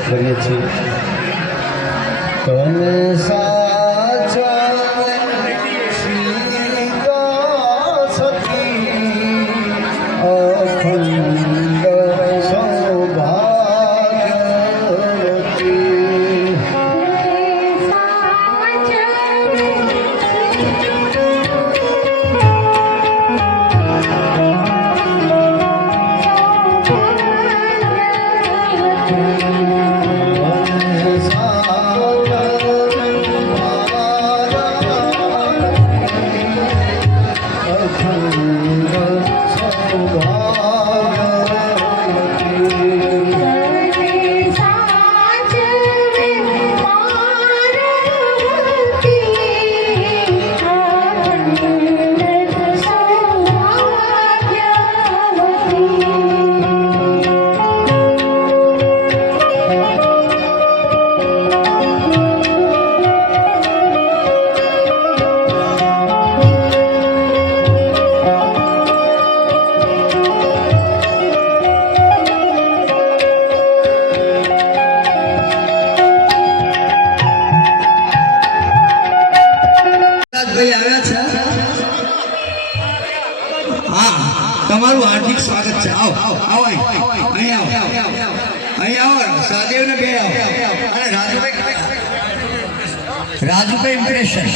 યાદ કરીએ છીએ. તમારું હાર્દિક સ્વાગત છે. આવો આવો અહીં આવો સહદેવ ને બે આવો. અને રાજુભાઈ ઇમ્પ્રેશન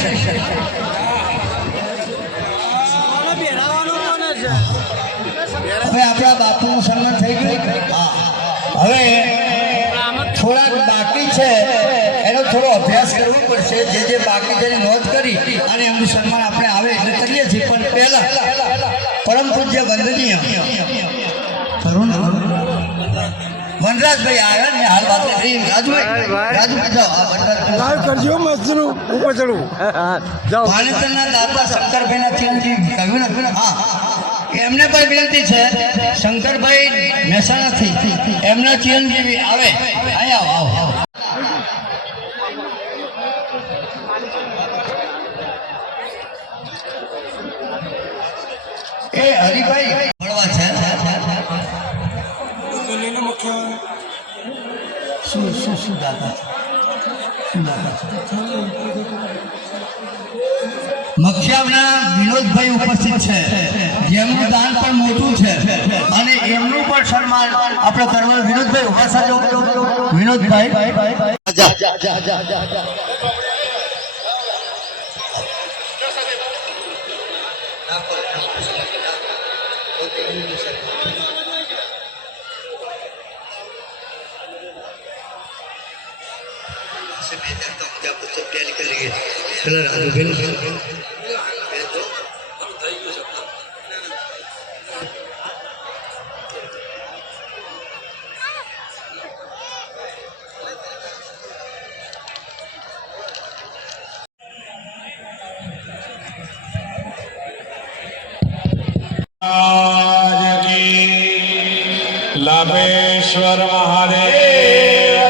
હવે આપણા બાપુનું સન્માન થઈ ગયું. હવે થોડાક બાકી છે એનો થોડો અભ્યાસ કરવો પડશે. જે બાકી છે નોંધ કરી અને એમનું સન્માન આપણે આવે એટલે કરીએ છીએ. પણ પહેલા પરમ પૂજ્ય વંદનીય વનરાજભાઈ આવ્યા ને હાલ વાત કરી. રાજુભાઈ કરજો મસ્તનું ઉપર ચડું ભાનેતરના દાતા શંકરભાઈના ચિરંજીવી કહ્યું ને. હા, એમને પણ વિનંતી છે. શંકરભાઈ મહેસાણાથી એમના ચિરંજીવી આવે. અહીંયા આવો. એ હરિભાઈ મળવા છે. શું દાદા મખિયાના વિનોદભાઈ ઉપસ્થિત છે, જેમનું દાન પણ મોટું છે અને એમનું પણ સન્માન આપણે કરવા. વિનોદભાઈ ઉભા સાજો. વિનોદભાઈ लाभेश्वर महादेव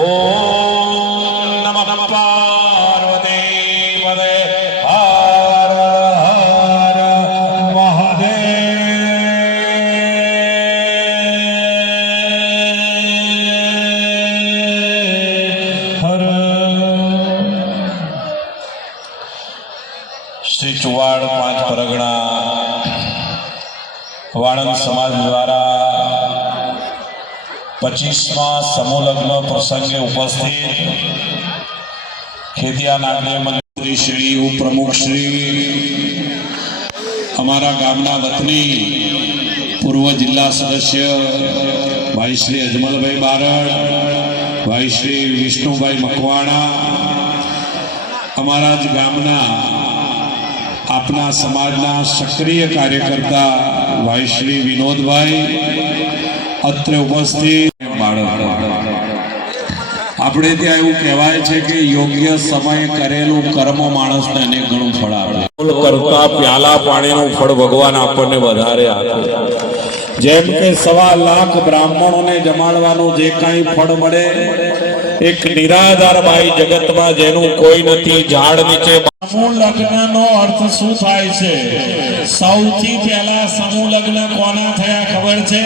ओम नमः पार्वती पदे हर हर महादेव हर. श्री चुवाड़ पांच परगणा वाणंद समाज द्वारा 25માં સમૂહ લગ્ન પ્રસંગે ઉપસ્થિત ખેતિયા નાગરિક મંત્રી શ્રી ઉપપ્રમુખ શ્રી અમારા ગામના વતની પૂર્વ જિલ્લા સદસ્ય ભાઈ શ્રી અજમલભાઈ બારડ, ભાઈ શ્રી વિષ્ણુભાઈ મકવાણા, અમારા જ ગામના આપના સમાજના સક્રિય કાર્યકર્તા ભાઈ શ્રી વિનોદભાઈ અત્રે ઉપસ્થિત. આપણે ત્યાં એવું કહેવાય છે કે યોગ્ય સમય કરેલું કર્મ માણસને અનેક ઘણું ફળ આપે. કરતા પ્યાલા પાણીનું ફળ ભગવાન આપણને વધારે આપે. જેમ કે 1.25 લાખ બ્રાહ્મણોને જમાડવાનું જે કાંઈ ફળ મળે, એક નિરાધાર બાઈ જગતમાં જેનું કોઈ નથી, ઝાડ નીચે સમૂહ લગ્નનો અર્થ શું થાય છે? સૌથી પહેલા સમૂહ લગ્ન કોના થયા ખબર છે?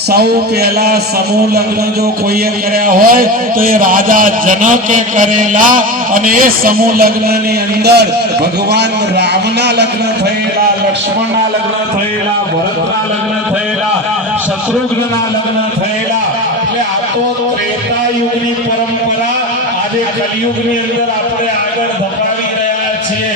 સૌ પહેલા સમૂહ લગ્ન જો કોઈએ કર્યા હોય તો એ રાજા જનકે કરેલા, અને એ સમૂહ લગ્નની અંદર ભગવાન રામના લગ્ન થયેલા, લક્ષ્મણના લગ્ન થયેલા, ભરતના લગ્ન થયેલા, શત્રુઘ્નના લગ્ન થયેલા. એટલે આ તો ત્રેતા યુગની પરંપરા આજે કલિયુગની અંદર આપણે આગળ ધપાવી રહ્યા છીએ.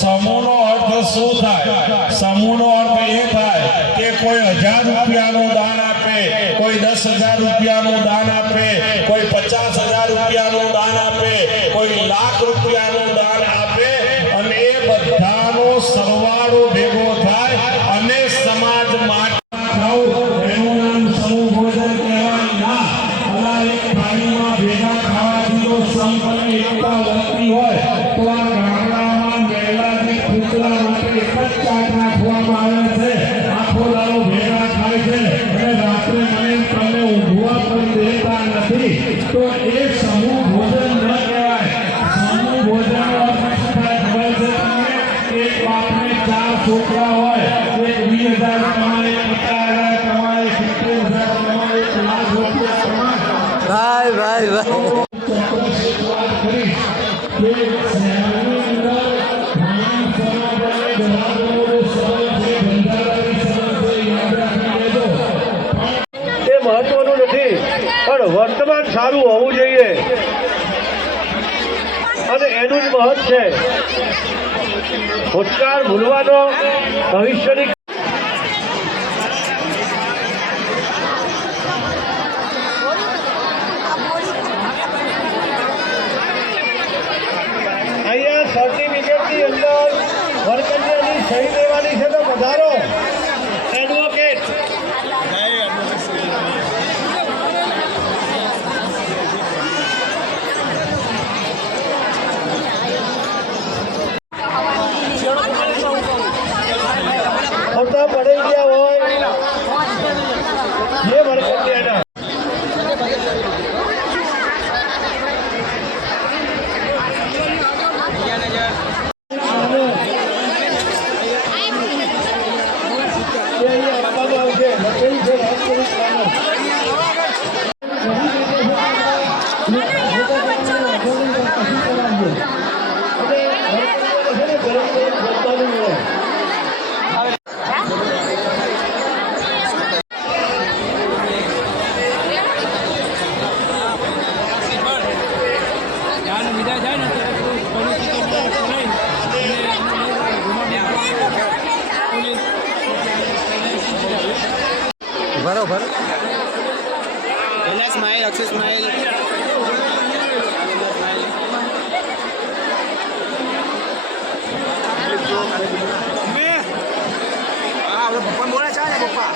સમૂહનો અર્થ શું થાય? સમૂહનો અર્થ એ થાય કે કોઈ 1000 રૂપિયાનું દાન આપે, કોઈ 10,000 રૂપિયાનું દાન આપે, કોઈ 50,000 રૂપિયાનું દાન આપે, કોઈ લાખ રૂપિયાનું દાન આપે, અને એ બધાનો સરવાળો ભેગો થાય અને સમાજ માટે એનું નામ સમૂહ ભોજન કહેવાય ના. અલા એક થાળીમાં ભેગા ખાવાથી જો સંપન્ન એકતા વધતી હોય તો આ ગામડામાં મહિલાની કૂતરા માટે એક જ ચાટ નાખવામાં આવે છે. આખો દાડો ભેગા ખાય છે અને રાત્રે મને તમને ઊંઘવા પણ દેતા નથી. તો એ સમૂહ ભોજન ન કહેવાય. સમૂહ ભોજનનો અર્થ શું થાય ખબર છે તમને? એક બાપને 4 છોકરા હોય, એક 20,000 કમાય, 50,000 કમાય, 70,000 કમાય, 1 લાખ રૂપિયા કમાય. ભાઈ ભાઈ ભાઈ એ મહત્વનું નથી, પણ વર્તમાન સારું હોવું જોઈએ અને એનું જ મહત્વ છે. ભૂતકાળ ભૂલવાનો ભવિષ્યની અહીંયા સર્ટિફિકેટની અંદર વરકન્યાની સહી લેવાની છે તો પધારો. એડવોકેટ ખોટા પડી ગયા હોય જે વરકન્યાના બરોબર સ્માઈલ અક્ષય સ્માઈલ પપ્પા બોલે છે ને પપ્પા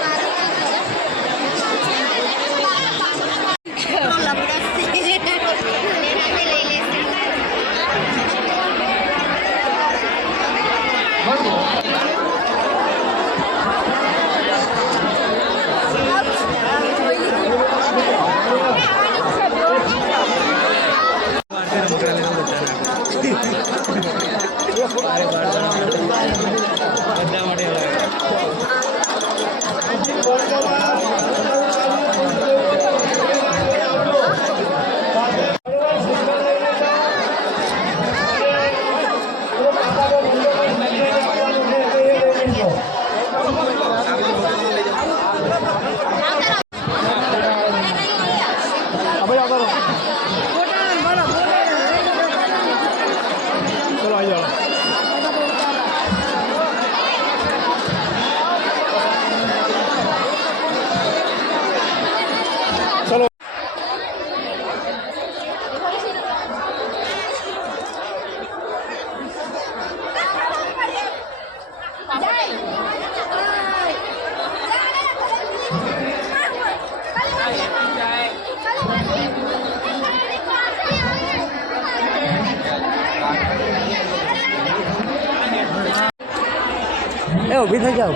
એ ઊભી થઈ જાઓ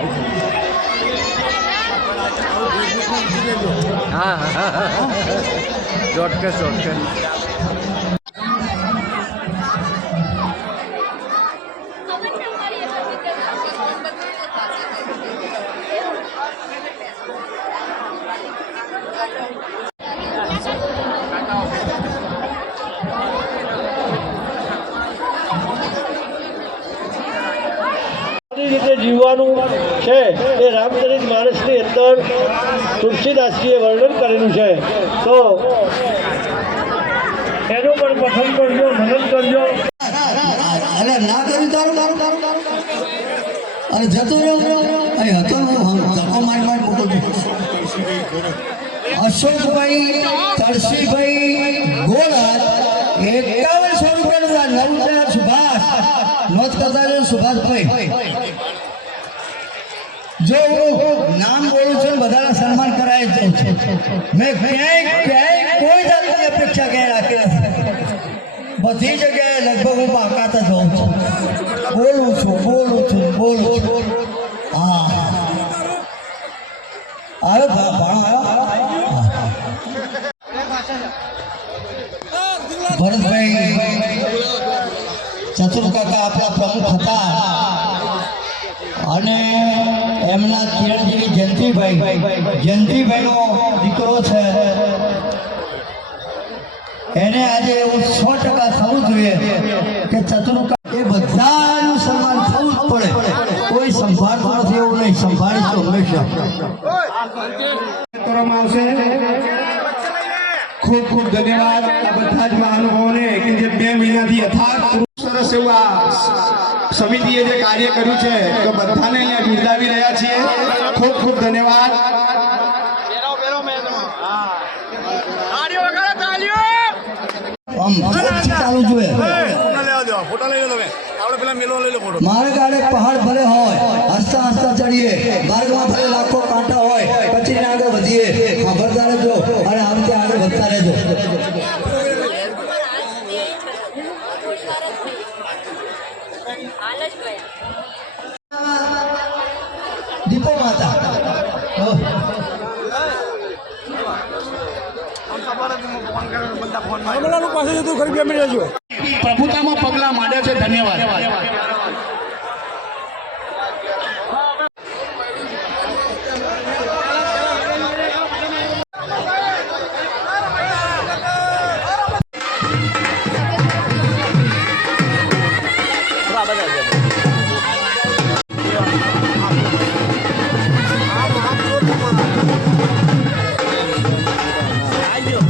હા હા ચોટકે ચોટકે જીવવાનું છે એ રામચરિત માનસની અંદર તુલસીદાસજીએ વર્ણન કરેલું છે. તો એનું પણ પઠન કરજો, મનન કરજો. અરે ના કર્યું તારું અને જતો રહ્યો અહીં હતો ને ધક્કો મારી મોકલજો. અશોકભાઈ તળસીભાઈ ગોળાત 5100 રૂપિયાનું નવું સુભાષ નોંધ કરતા જો સુભાષભાઈ. જો હું નામ બોલું છું ને બધાના સન્માન કરાય જાઉં છું. મેં ક્યાંય કોઈ જાતની અપેક્ષા ક્યાંય રાખી નથી. બધી જગ્યાએ લગભગ હું બાકાત જ હોઉં છું. બોલું છું. હા આવે ભરતભાઈ ચતુર કાકા આપણા પ્રમુખ હતા અને એમના ચિરંજીવી જયંતિભાઈનો દીકરો છે. એને આજે એવું 100% થવું જોઈએ કે ચતુર્કા એ બધાનું સન્માન થવું જ પડે. કોઈ સંભાળતું નથી એવું નહીં, સંભાળીશું હંમેશા. કરવામાં આવશે. ખૂબ ખૂબ ધન્યવાદ આ બધા જ મહાનુભાવોને કે જે 2 મહિનાથી અથાગ સરસ એવું આ સમિતિએ જે કાર્ય કર્યું છે તો બધાને અહીંયા બિરદાવી રહ્યા છીએ. ખૂબ ખૂબ ધન્યવાદ. ચાલુ જોઈએ. માર્ગ આડે પહાડ ભલે હોય હસતા ચડીએ, માર્ગમાં ભલે લાખો કાંટા હોય પછી આગળ વધીએ. ખબરદાર રહેજો અને આમ તે આગળ વધતા રહેજો. દીપો માતા પ્રભુતામાં પગલા માંડે છે. ધન્યવાદ. આવ્યો